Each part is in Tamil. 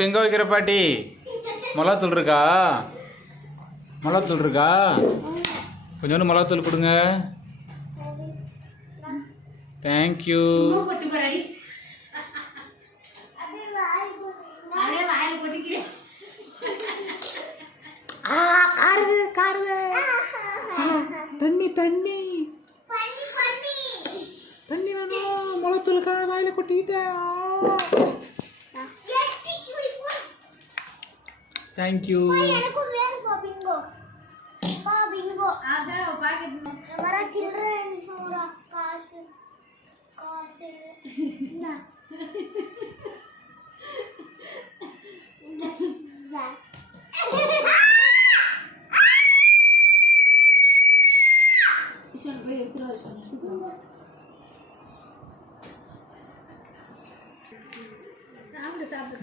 பிங்கோ வைக்கிற பாட்டி மிளகாத்தூள் இருக்கா? மிளகாத்தூள் இருக்கா? கொஞ்சோண்டு மிளகாத்தூள் கொடுங்க. தேங்க்யூ. தண்ணி தண்ணி தண்ணி வேணும். மிளகாத்தூளுக்கா வாயில கொட்டிக்கிட்டேன். தேங்க்யூ.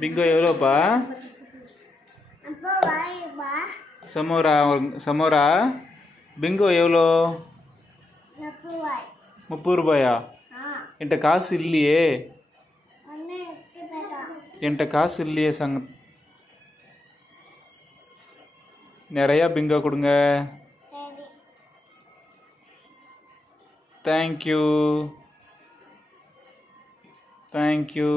பிங்கோ எவ்வளோப்பா? சமோரா சமோரா பிங்கோ எவ்வளோ? 30 ரூபாயா? என்கிட்ட காசு இல்லையே. என்கிட்ட காசு இல்லையே சங்க. நிறையா பிங்கோ கொடுங்க. தேங்க்யூ. தேங்க்யூ.